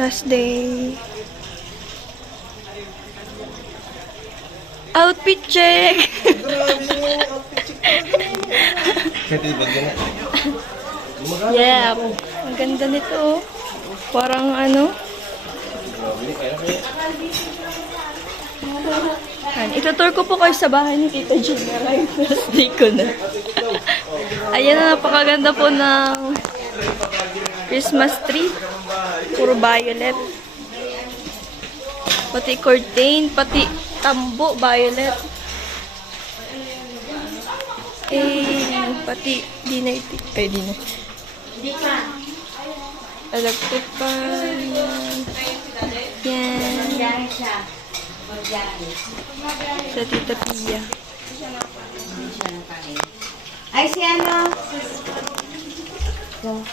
Last day. Outfit check! Yeah, ang ganda nito. oh. Parang ano. Ayan, itutour ko po kayo sa bahay ni Tita Gina. Last day ko na. Ayan na, napakaganda po ng Christmas tree. Puro violet. Pati curtain, pati tambo, violet. Eh, pati dinner tea. Ay, dinner. Electric. Yan. Yan. Sa Tita Pia. Ay, si ano? Parang,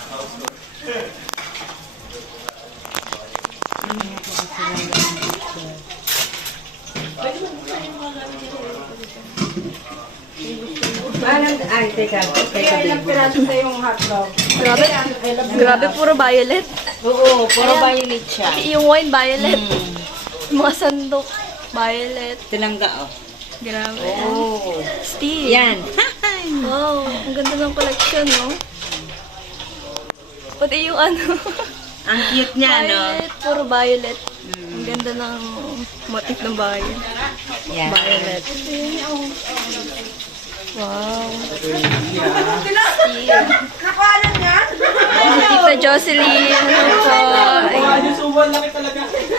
ay, teka, teka, ilang piraso sa yung hotdog? Grabe. Grabe, puro violet. Oo, puro violet siya. Pati yung wine, violet. Mga sandok, violet. Tinangga, oh. Grabe. Oo. Steve. Yan. Wow, ang ganda ng collection, no? Pati yung ano, Ang cute niya, no? violet, puro violet. Ang ganda ng motif ng bahay. Yan. Violet. Wow. Tita Jocelyn, ano po. Ayan.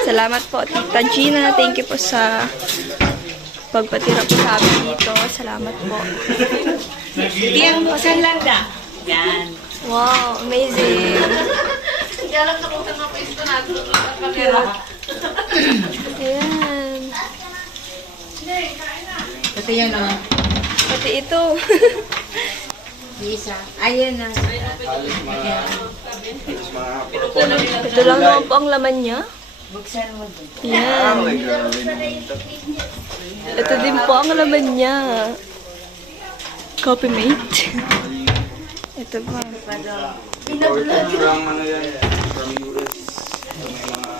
Salamat po, Tita Gina. Thank you po sa pagpatira po sa amin dito. Salamat po. Yan, pasan lang. Yan. Wow, amazing. Ayan. Ito yan, oh. Pati ito. Isa. Ayun na. ito lang naman po ang laman niya. Buksan mo din. Yan. Ito din po ang laman niya. Coffee mate. Ito pa. From ano yan, from US. May mga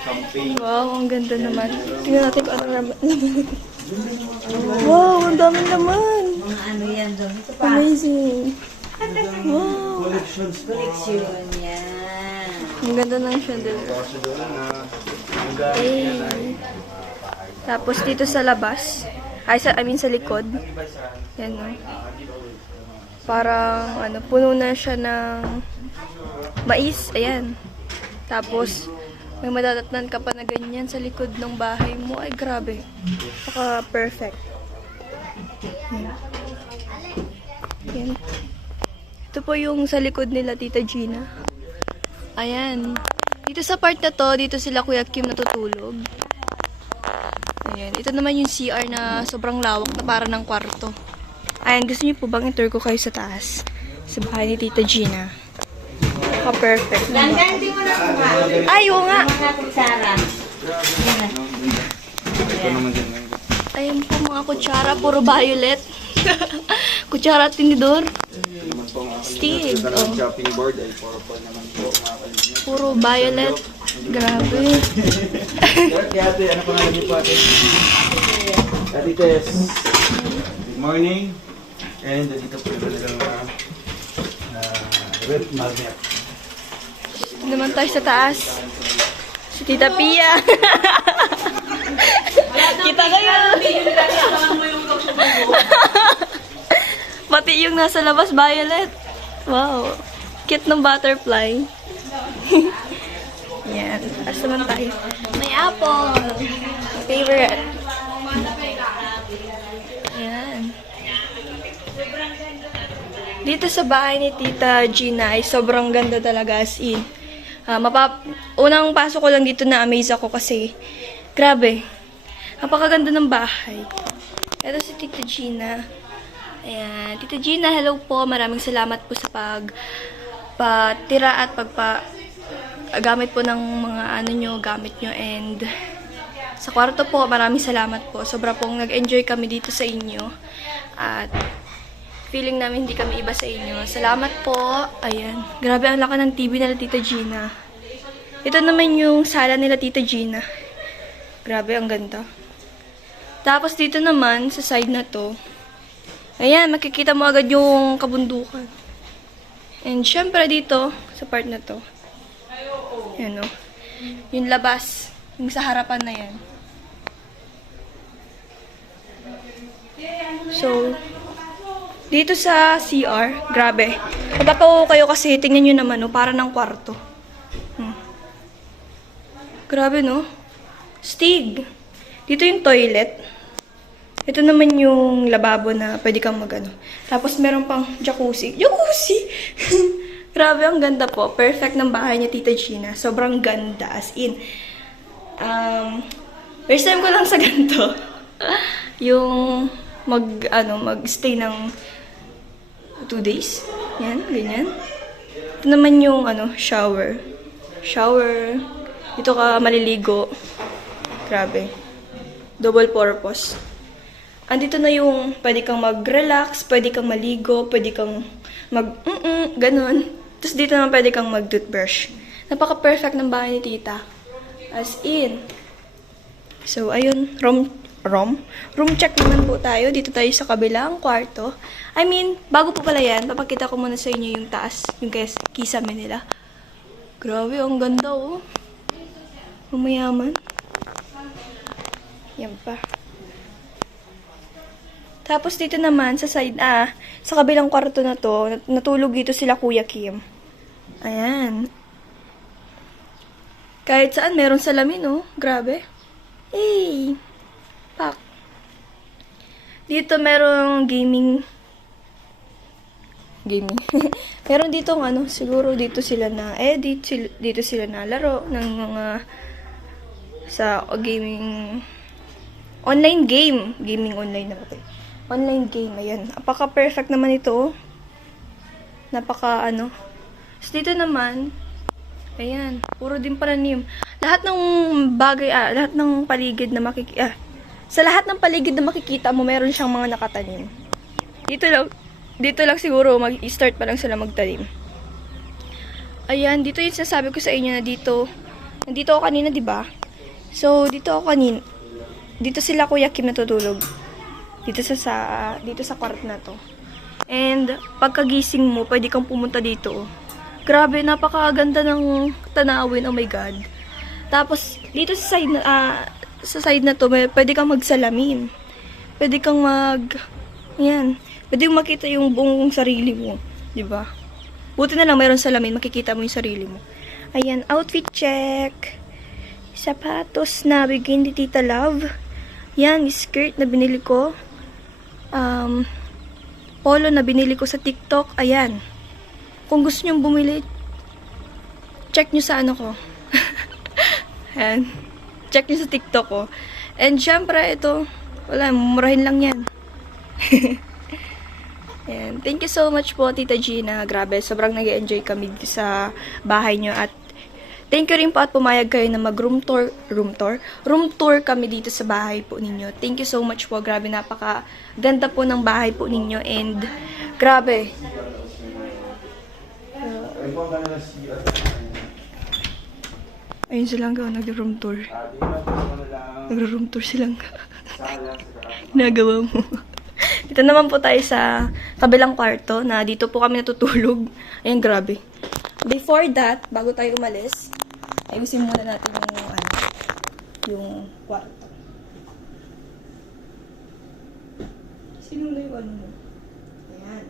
campaign. Wow, ang ganda naman. Tingnan natin kung anong laman. wow, ang daming laman. Mga ano yan doon. Ito pa. Amazing. Wow. Koleksyon. Yan. Ang ganda ng chandelier. Ay Tapos dito sa labas, ay sa, I mean sa likod, yan no. Parang ano, puno na siya ng mais, ayan. Tapos may madadatnan ka pa na ganyan sa likod ng bahay mo. Ay, grabe. Saka perfect. Yan. Yan. Ito po yung sa likod nila, Tita Gina. Ayan. Dito sa part na to, dito sila Kuya Kim natutulog. Ayan. Ito naman yung CR na sobrang lawak na para ng kwarto. Ayan, gusto niyo po bang i-tour ko kayo sa taas? Sa bahay ni Tita Gina. Naka-perfect na. Hanggang di mo na kuha. Ay, oo nga! Ayan po mga kutsara, puro violet. kutsara at tinidor. Ito oh. chopping board ay purple naman po mga. Puro violet. Grabe. Kaya ate, ano pangalan niyo po ate? Ate Tess. Good morning. And dito po yung talagang uh, uh, red magnet. Dito naman tayo sa taas. Si Tita Pia. Kita kayo. Pati yung nasa labas, violet. Wow. Cute ng butterfly. Yan. Taas naman tayo. May apple. Favorite. Yan. Dito sa bahay ni Tita Gina ay sobrang ganda talaga as in. Ah, mapap unang pasok ko lang dito na amaze ako kasi grabe. Napakaganda ng bahay. Ito si Tita Gina. Ayan. Tita Gina, hello po. Maraming salamat po sa pag patira at pagpa gamit po ng mga ano nyo, gamit nyo and sa kwarto po, maraming salamat po. Sobra pong nag-enjoy kami dito sa inyo. At feeling namin hindi kami iba sa inyo. Salamat po. Ayan. Grabe ang laki ng TV nila Tita Gina. Ito naman yung sala nila Tita Gina. Grabe, ang ganda. Tapos dito naman, sa side na to, ayan, makikita mo agad yung kabundukan. And syempre dito, sa part na to, yan o, yung labas, yung sa harapan na yan. So, dito sa CR, grabe. Mapapawo kayo kasi, tingnan nyo naman, no, para ng kwarto. Hmm. Grabe, no? Stig. Dito yung toilet. Ito naman yung lababo na pwede kang magano. Tapos meron pang jacuzzi. Jacuzzi! Grabe, ang ganda po. Perfect ng bahay niya, Tita Gina. Sobrang ganda, as in. Um, first time ko lang sa ganito. yung mag, ano, mag-stay ng two days. Yan, ganyan. Ito naman yung, ano, shower. Shower. Dito ka maliligo. Grabe. Double purpose. Andito na yung pwede kang mag-relax, pwede kang maligo, pwede kang mag mm ganun. Tapos dito naman pwede kang mag-toothbrush. Napaka-perfect ng bahay ni tita. As in. So, ayun, room, room, room check naman po tayo. Dito tayo sa kabilang kwarto. I mean, bago po pala yan, papakita ko muna sa inyo yung taas, yung kisame nila. Grabe, ang ganda oh. Umayaman. Yan pa. Tapos dito naman sa side ah, sa kabilang kwarto na to, nat- natulog dito sila Kuya Kim. Ayan. Kahit saan meron salamin oh. Grabe. Hey. Dito merong gaming gaming. meron dito ano, siguro dito sila na edit, sil- dito sila na laro ng mga sa gaming online game. Gaming online na ba? Online game, ayan. Napaka-perfect naman ito. oh. Napaka, ano. Tapos dito naman, ayan, puro din pananim. Lahat ng bagay, ah, lahat ng paligid na makikita, ah, sa lahat ng paligid na makikita mo, meron siyang mga nakatanim. Dito lang, dito lang siguro, mag-start pa lang sila magtanim. Ayan, dito yung sinasabi ko sa inyo na dito, nandito ako kanina, di ba? So, dito ako kanina, dito sila Kuya Kim natutulog. Dito sa, sa dito sa kwarto na to. And pagkagising mo, pwede kang pumunta dito. Grabe, napakaganda ng tanawin. Oh my god. Tapos dito sa side ah, sa side na to, may, pwede kang magsalamin. Pwede kang mag yan. Pwede kang makita yung buong sarili mo, 'di ba? Buti na lang mayroon salamin, makikita mo yung sarili mo. Ayan, outfit check. Sapatos na bigyan ni Tita Love. Yan, skirt na binili ko. Um, polo na binili ko sa TikTok. Ayan. Kung gusto nyong bumili, check nyo sa ano ko. Ayan. Check nyo sa TikTok ko. And syempre, ito, wala, mumurahin lang yan. Ayan. Thank you so much po, Tita Gina. Grabe, sobrang nag enjoy kami sa bahay nyo. At thank you rin po at pumayag kayo na mag-room tour, room tour? Room tour kami dito sa bahay po ninyo. Thank you so much po. Grabe, napaka ganda po ng bahay po ninyo. And grabe, Ayun po ang kanila CR. Ayun silang gawa, nag-room tour. Nag-room tour silang ginagawa mo. dito naman po tayo sa kabilang kwarto na dito po kami natutulog. Ayan, grabe. Before that, bago tayo umalis, ayusin muna natin yung, ano, yung kwarto. Sino na yung ano mo? Ayan.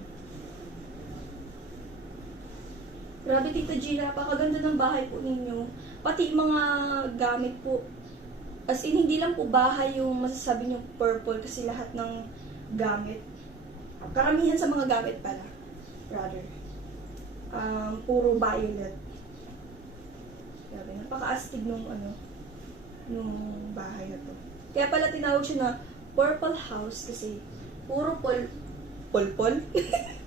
Grabe, Tita Gina, napakaganda ng bahay po ninyo. Pati mga gamit po. As in, hindi lang po bahay yung masasabi niyo purple kasi lahat ng gamit. Karamihan sa mga gamit pala. Rather. Um, puro violet. Grabe, napaka-astig nung ano, nung bahay na to. Kaya pala tinawag siya na purple house kasi puro pol, polpol?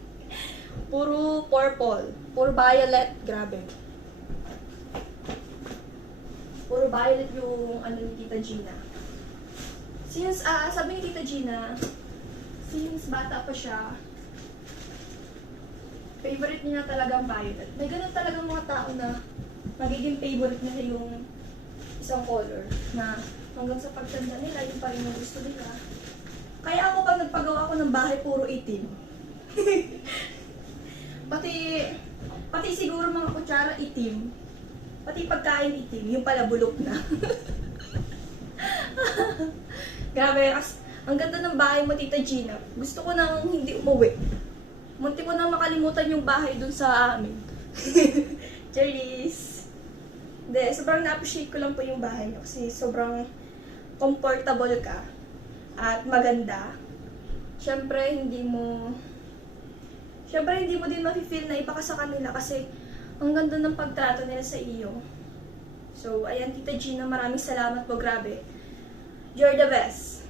puro purple. Puro violet. Grabe. Puro violet yung ano ni Tita Gina. Since, ah, sabi ni Tita Gina, since bata pa siya, favorite niya talaga ang violet. May ganun talagang mga tao na magiging favorite nila yung isang color na hanggang sa pagtanda nila, yun pa rin yung gusto nila. Kaya ako pag nagpagawa ako ng bahay, puro itim. pati, pati siguro mga kutsara itim. Pati pagkain itim, yung pala bulok na. Grabe, as, ang ganda ng bahay mo, Tita Gina. Gusto ko nang hindi umuwi. Munti ko nang makalimutan yung bahay dun sa amin. Cheers! Hindi, sobrang na-appreciate ko lang po yung bahay niyo kasi sobrang comfortable ka at maganda. Siyempre, hindi mo... Siyempre, hindi mo din mafe-feel na iba ka sa kanila kasi ang ganda ng pagtrato nila sa iyo. So, ayan, Tita Gina, maraming salamat po. Grabe. You're the best.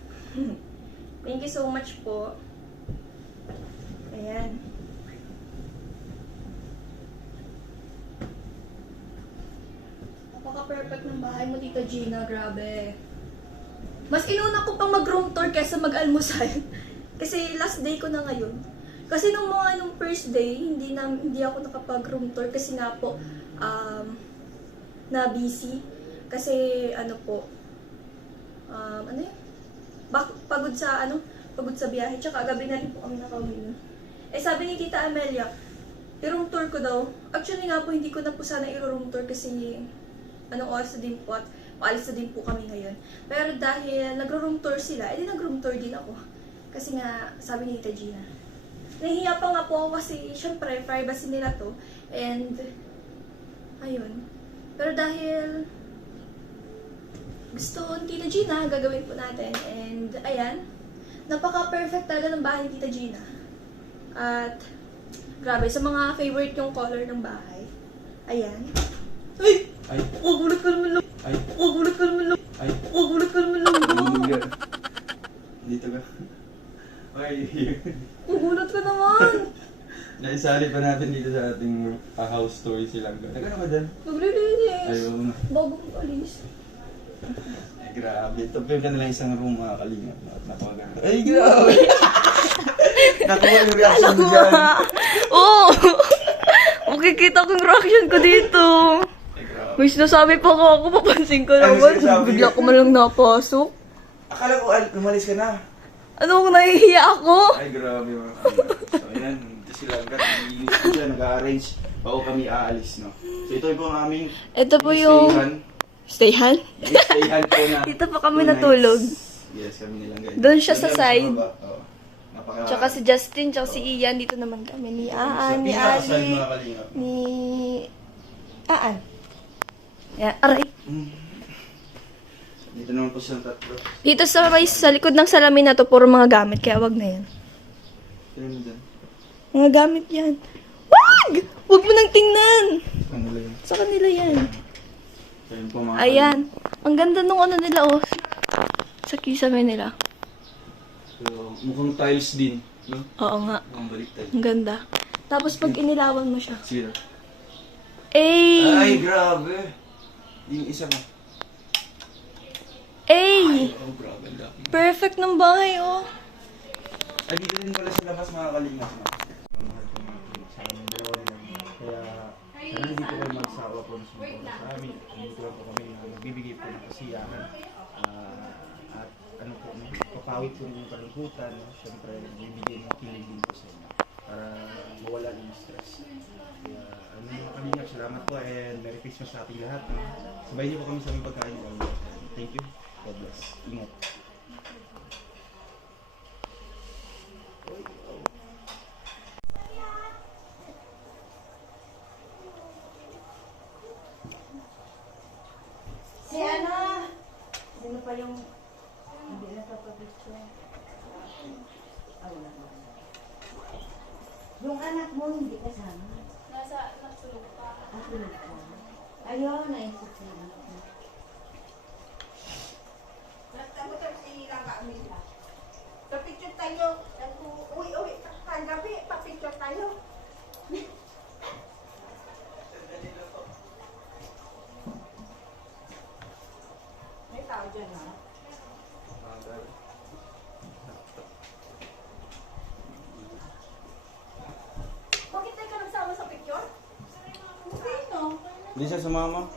Thank you so much po. Ayan. Napaka-perfect ng bahay mo, Tita Gina. Grabe. Mas inuna ko pang mag-room tour kesa mag-almusal. kasi last day ko na ngayon. Kasi nung mga nung first day, hindi na hindi ako nakapag-room tour kasi nga po um, na busy. Kasi ano po, um, ano? Bak- pagod sa ano? Pagod sa biyahe. Tsaka gabi na rin po kami nakauwi. Eh sabi ni Tita Amelia, i-room tour ko daw. Actually nga po, hindi ko na po sana i-room tour kasi anong oras na din po at paalis na din po kami ngayon. Pero dahil nagro-room tour sila, edi nag-room tour din ako. Kasi nga, sabi ni Tita Gina, nahihiya pa nga po ako kasi syempre, privacy nila to. And, ayun. Pero dahil gusto ni Tita Gina, gagawin po natin. And, ayan, napaka-perfect talaga ng bahay ni Tita Gina. At, grabe, sa mga favorite yung color ng bahay. Ayan. Ay! Ay, Magulat ka naman lang. ay, Magulat ka naman lang. ay. Magulat ka naman lang. Dito ka. Ay, Magulat ka naman. naisali pa natin dito sa ating uh, house story silang. Nagano ka dyan? Naglilinis. Ayun. Bago mo alis. Ay, grabe. Ito pa yung kanilang isang room mga kalingap. At napakaganda. Ay, grabe! Nakuha yung reaction mo dyan. Oo! Makikita ko yung reaction ko dito. May sinasabi pa ako, ako papansin ko naman. Bigla ko man lang napasok. Akala ko, al, umalis ka na. Ano kung nahihiya ako? Ay, grabe mga. So, ayan. Ito sila agad. Nag-iinis ko siya. Nag-arrange bago kami aalis, no? So, ito po ang aming Ito po yung... stayhan. Stayhan? Po na Dito pa kami two natulog. nights. Yes, kami nilang guys. Doon siya sa side. Oo. Napaka... Tsaka si Justin, tsaka si Ian. Dito naman kami. Ni Aan, ni Ali, ni... Aan. Yan, aray. Mm. Dito naman po silang tatlo. Dito sa may sa likod ng salamin na to, puro mga gamit. Kaya wag na yan. Sino mo dyan? Mga gamit yan. Wag! Wag mo nang tingnan! Ano lang yun? Sa kanila yan. So, yun po mga Ayan. Ang ganda nung ano nila, oh. Sa kisame nila. So, mukhang tiles din. No? Oo nga. Mukhang baliktad. Ang ganda. Tapos pag inilawan mo siya. Sino? Ay! Ay, grabe! Yung isa mo. Ay! Perfect ng bahay, oh. Ay, dito din pala sa labas mga mga. Sa nila. Kaya, sana hindi ko rin magsawa po ng sumpong sa amin. Hindi lang po kami na nagbibigay po ng kasiyahan. Ah, at ano po, no? papawi po yung kalungkutan. Siyempre, nagbibigay ng kilig din po sa inyo. Para mawala yung stress. Kaya, ano mga kalingap, salamat po and Merry Christmas sa ating lahat. Sabay niyo po kami sa aming pagkain. Thank you. God bless. Ingat. Bakit tayo ka nagsama sa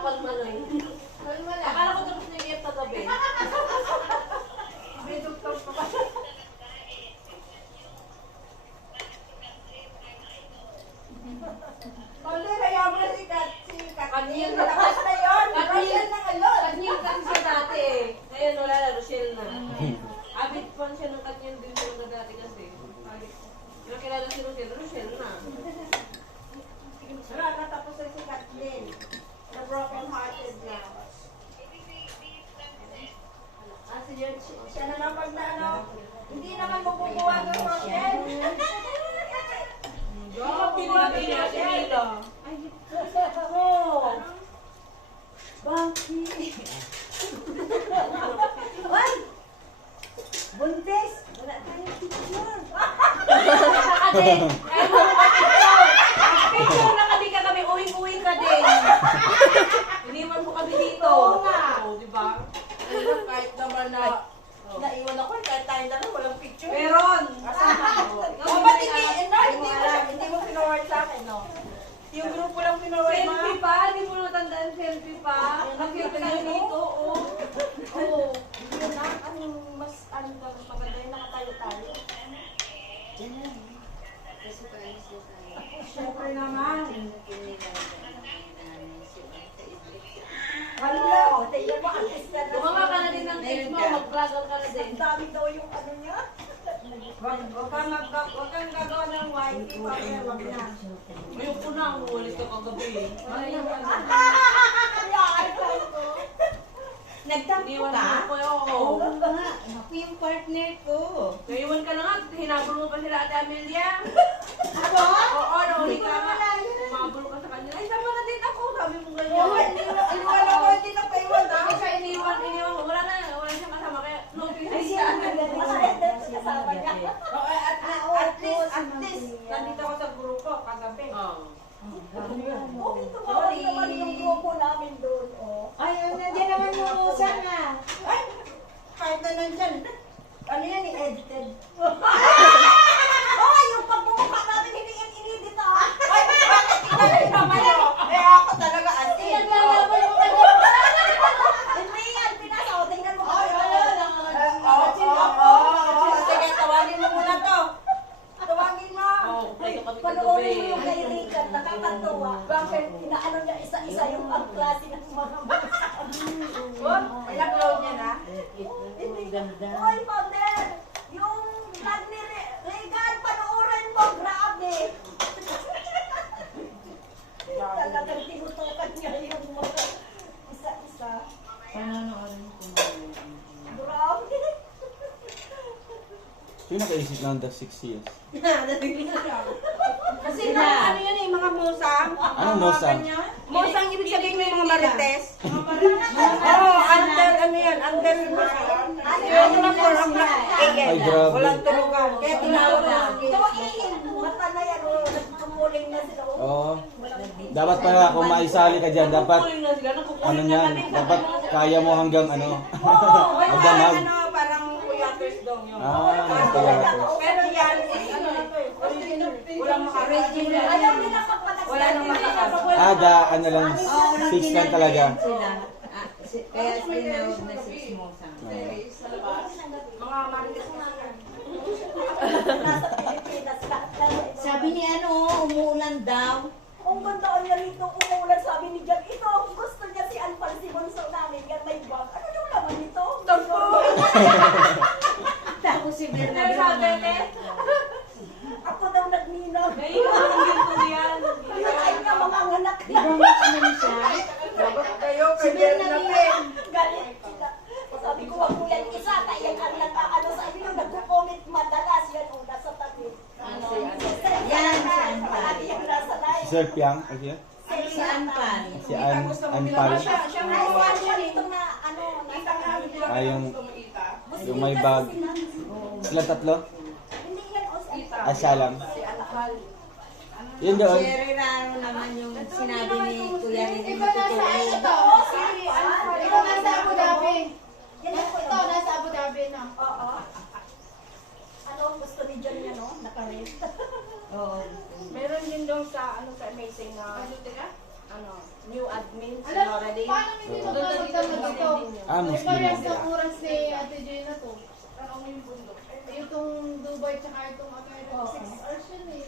kamila. Mapalmaloy. Akala ko tapos na yung iyap kagabi. May doktor pa pa. Pwede, kaya mo na si Kat, si Kat. Kanyan. Malakas na yun. Kanyan. Kanyan ng alon. Kanyan kasi siya dati eh. Ngayon wala na, Rochelle na. Abit fan siya ng kanyan din siya na dati kasi. Yung kilala si Rochelle, Rochelle na. Wala, katapos na si Kathleen. Na broken hearted na. Ah, si Jen, siya, siya na naman na ano, hindi naman mabubuwa ng Rochelle. Hindi mabubuwa ng Rochelle. Oo. Bakit? Ay! Buntis! Wala tayong picture. Kasi, eh, mga picture. Picture na kami uwing-uwi ka din. Iniwan mo kami dito. Oo nga. Di ba? Kahit naman na naiwan ako, eh, kahit tayo na lang, walang picture. Meron. O, hindi, eh, hindi mo, hindi mo no? Yung grupo lang pinaward mo. Selfie pa, hindi mo natandaan selfie pa. Nakita tayo dito, oo. Oo. Yun mas, ano ba, maganda yung nakatayo tayo. Siyempre naman. Wala, o, tayo mo, artist ka na. Gumawa ka na din ng text mo, mag-vlogger ka na din. Ang dami daw yung ano niya. Wag, wag kang gagawa ng wag na, wag na. Ayun ko na, umuwalis ka kagabi. Nagtampo Iniwan ka? mo ko, oo. naku yung partner ko. Naiwan ka na nga, hinabol mo pa sila Ate Amelia. Ako? Oo, Hindi ko ka nga. Umabol ka sa kanya. Ay, sama na din ako. Sabi mo ganyan. Oo, hindi na, iniwan ako, hindi na paiwan ah. Kasi siya iniwan, iniwan ko. Wala na, wala siyang kasama. Kaya, no, Ay, siya kasama niya. Oo, at, least, at least, nandito ako sa grupo kagabi. Oo. Oh. Okay, tumawag naman yung grupo namin doon, oh. Ay, nandiyan naman yung usa nga. Ay, kahit na nandyan. Ano yan, i-edited? Ay, yung pagbumuka namin, hindi yan inedit, ah. Ay, bakit kinali naman yun? Eh, ako talaga asin. Yan nga naman yung kanya. Hindi yan, pinasa. O, tingnan mo kami. Eh, Oo, oo, oo. Sige, tawagin mo muna to. Tawagin mo. Oo, play ka kami Panoorin mo yung kagabi. kay Rican, nakakatuwa. Bakit inaano niya isa-isa yung ang klase ng mga Ilang niya na? Hoy, Founder! Yung vlog ni Re- Regan, panoorin mo, grabe! Talagang tinutukan niya yung mga isa-isa. Grabe! Sino nakaisip ng the 6 years? Kasi na, ano yun eh, mga musang? Musang ibig sabihin mo yung mga marites. Oo, under, ano yan, under, ano na po, ang grabe. Walang tulugan. Kaya tinawag na. Mata na yan, oh, nagtumuling na sila. oh. Oo. Dapat pala kung maisali ka dyan, dapat ano na yan, kami. dapat kaya mo hanggang ano. Oo, wala, ano, parang kuyakers daw yun. Ah, kaya to. Pero yan, ano eh, original. Walang maka-original. Ayaw nila magpatas. Wala nang makakas. Ah, da, ano lang, fix lang talaga. sila. Ah, si- kaya tinawag na six mosang. Mga marites na. Sabi ni ano, umuulan daw. Ang ganda niya rito, umuulan sabi ni Jan, ito, ang gusto niya si Alpal Simonso namin, yan may bag. Ano yung laman nito? Tapos si Bernardo sabi naman. ni, ako daw nagninang. Ay, ang ginto yan. Ay nga mga anak. Ba mas naman siya? kayo, Si Bernardino. Galit sila. Sabi ko, wag mo yan isa, kaya ang nag-ano sa inyo, yung nagko-comment madalas, yan ang nasa tabi. Ano? Yan, si Anpal. Palagi yung nasa live. Sir Piang, ay siya? Si Anpan. Si An, Anpal. Ay, yan, yan, ito na, ano, nasa Ah, yung, yung may bag. Sila tatlo? Hindi yan, o si Ah, siya lang. Yun doon. Jerry Raro naman yung sinabi ni Kuya Rin. Iba ito. Ito nasa Abu Dhabi. Ang Ito nasa Abu Dhabi na. Oo. Ano ang gusto ni John no? Naka-red. Oo. Meron din doon sa, ano, sa amazing na, ano, new admin, si Laura Lee. paano hindi mo magdamag ito? Ah, Muslim parehas din. ng oras ni Ate Jay na to. Parang yung bundok. Yung itong Dubai tsaka itong America. Six hours yun eh.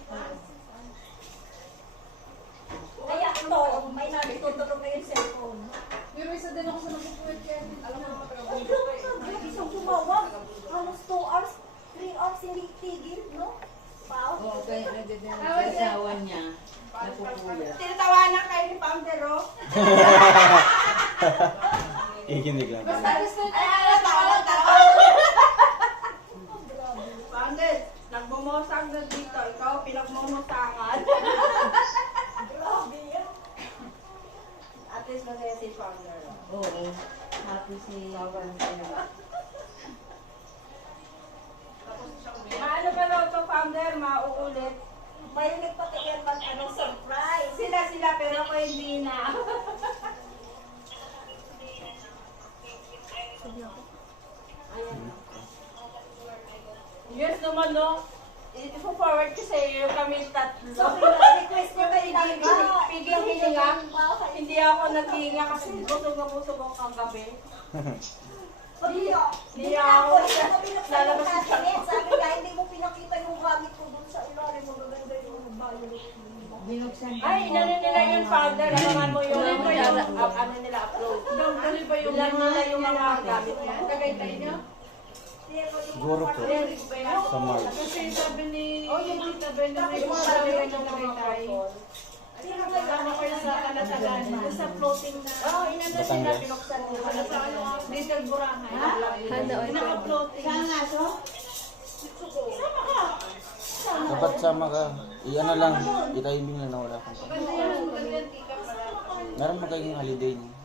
Kaya ito, may natutulog na yung cellphone. Pero isa din ako sa nagpupuwit kaya alam mo naman talaga. Ay, grabe, isang tumawag. Halos 2 hours, 3 hours, hindi tigil, no? Wow. Oo, kaya nagdadala sa asawa niya. Napupuyat. Tinatawanan kayo ni Pamdero. Ikinig lang. Basta gusto niya. Ay, ay, tawa, tawa. Pamdel, nagmumosang na dito. Ikaw, pinagmumusangan. Grabe yan. At least masaya si Pamdel. Oo. Happy si Maano pa raw to founder, mauulit. May nagpatingin mag ano, surprise. Sila sila pero ako hindi na. Yes naman no. I-forward ko sa iyo kami tatlo. So, request niyo kay Pigil hininga. Hindi ako naghihinga kasi busog na busog ako kagabi. Hindi Hindi ako. Lalabas yung sa ko. Sabi nga, hindi mo pinakita yung gamit ko dun sa ilalim mo. Maganda yung ko. Ay, inano nila yung founder. Abangan mo yung ano nila upload. Tuloy ba yung Ilan nila yung mga gamit mo. Tagaytay niya? Siguro po. Sa March. Kasi sabi ni Tita Ben na may pagkakalitan ng Tagaytay. Kasama ko yun sa kalatagan. Sa floating na. Oo, inano sila pinuksan nila. Ano sa ano? Little Burahay. Hana oil. Naka-floating. Saan nga to? Dapat sama ka. I-ano lang, itahiming lang na wala kang. Meron mo kayong holiday niyo.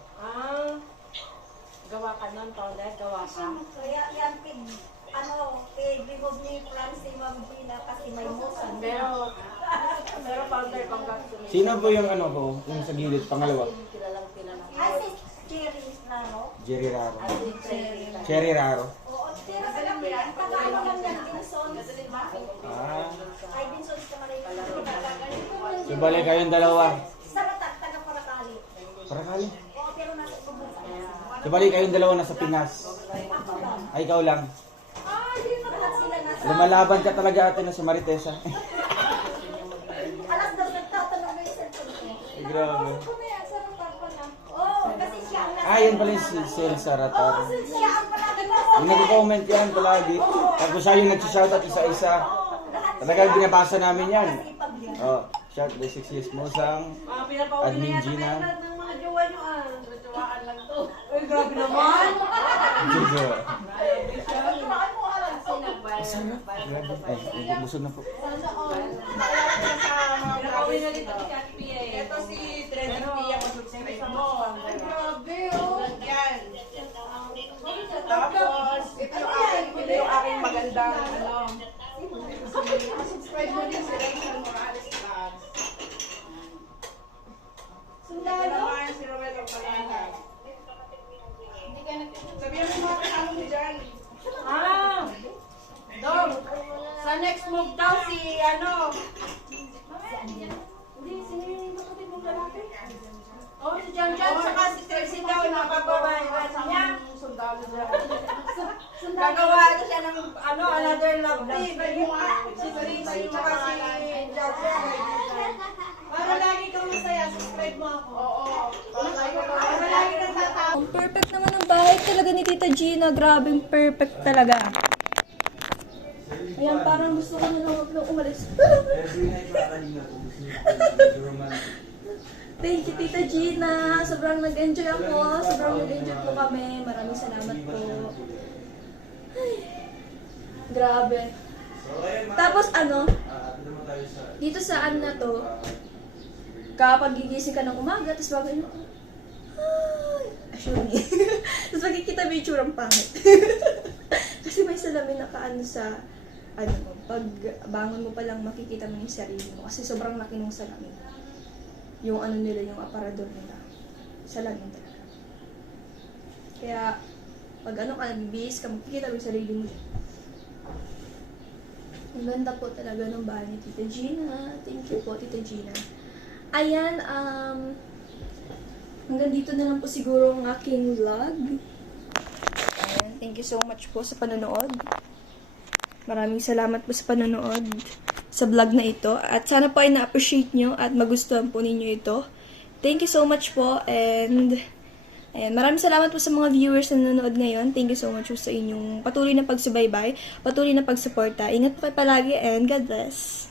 Ah, nun, founder. Gawa ka. Kaya yan, pig, ano, eh, remove ni Francie Ma'am Gina kasi may musan. Pero, pero founder, congratulations. Sino po yung ano ko, yung sa gilid, pangalawa? Kilalang kilala. Ay, si Cherry na, no? Jerry Raro. As in, Cherry. Cherry Raro. Oo, Cherry na lang yan. Tagalog lang yan, Vincent. Ah. Ay, Vincent ka Manila. So bali kayong dalawa. Sa Batak, taga Parakali. Para kali. Oo, pero nasa So bali kayong dalawa nasa Pinas. Ay, ikaw lang. Lumalaban ka talaga ate na si Maritesa. Alas dos, nagtatanong na yung cellphone ko. Ay, grabe. Yan, nasa Ah, yun pala yung si Sel Saratar. Yung nag-comment yan palagi. Tapos siya yung nag-shoutout isa-isa. Talagang binabasa namin yan. Oh, shout the six years mo sang na Admin yata Gina. mga jowa nyo ah. Nagtawaan lang to. Uy, grabe naman. Jojo. Masarap. Grabe. Ay, ay, busog na po. Na si Pia. Ito si Trending Pia, mag-subscribe mo. Ay, grabe, oh. Yan. Tapos, ito yung aking, ito yung aking magandang, ano, Subscribe mo din si Rachel Morales Ito naman si Romel Pagpalala. Sabihan mo mga kasama mo dyan. Ah! Dong, sa next move daw si, ano, hindi, si kapatid mong lalaki. Oh, si Jan Jan, saka si Tracy daw, napapabay niya. Sundalo dyan. Gagawa na siya ng, ano, another love team. Si Tracy, saka si Jan Jan. Para lagi kang masaya, subscribe mo ako. Oo. Para lagi kang tatawa. Ang perfect naman ng bahay talaga ni Tita Gina. Grabing perfect talaga. Ayan, parang gusto ko na lang huwag nang umalis. Thank you, Tita Gina. Sobrang nag-enjoy ako. Sobrang nag-enjoy po kami. Maraming salamat po. Ay, grabe. Tapos ano, dito naman tayo sa dito sa ano na to, kapag gigising ka ng umaga, tapos bagay mo, ay, actually, tapos makikita mo yung tsurang pangit. Kasi may salamin na kaano sa, ano mo, pag bangon mo pa lang makikita mo yung sarili mo. Kasi sobrang laki ng salamin. Yung ano nila, yung aparador nila. Salamin talaga. Kaya, pag ano ka, nabibihis ka, makikita mo yung sarili mo. Ang ganda po talaga ng bahay ni Tita Gina. Thank you po, Tita Gina. Ayan, um, hanggang dito na lang po siguro ang aking vlog. Ayan, thank you so much po sa panonood. Maraming salamat po sa panonood sa vlog na ito. At sana po ay na-appreciate nyo at magustuhan po ninyo ito. Thank you so much po and Ayan, maraming salamat po sa mga viewers na nanonood ngayon. Thank you so much po sa inyong patuloy na pagsubaybay, patuloy na pagsuporta. Ingat po kayo palagi and God bless.